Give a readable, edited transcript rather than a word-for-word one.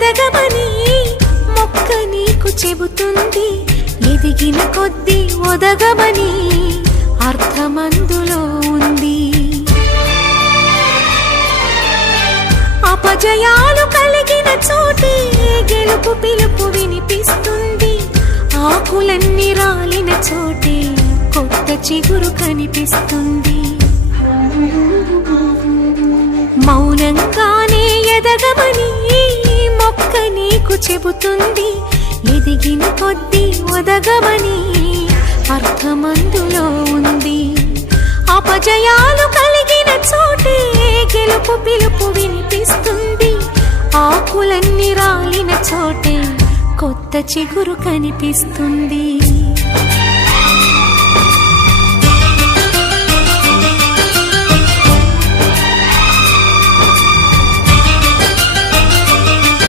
ఎదగమని మొక్క నీకు చెబుతుంది. ఎదిగిన కొద్దీ ఒదగమని అర్థమందులో ఉంది. అపజయాలు కలిగిన చోటే గెలుపు పిలుపు వినిపిస్తుంది. ఆకులన్నీ రాలిన చోటే కొత్త చిగురు కనిపిస్తుంది. మౌనంగానే ఎదగమని మొక్క నీకు చెబుతుంది. ఎదిగిన కొద్దీ ఒదగమని అర్థమందులో ఉంది. అపజయాలు కలిగిన చోటే గెలుపు పిలుపు వినిపిస్తుంది. ఆకులన్నీ రాలిన చోటే కొత్త చిగురు కనిపిస్తుంది.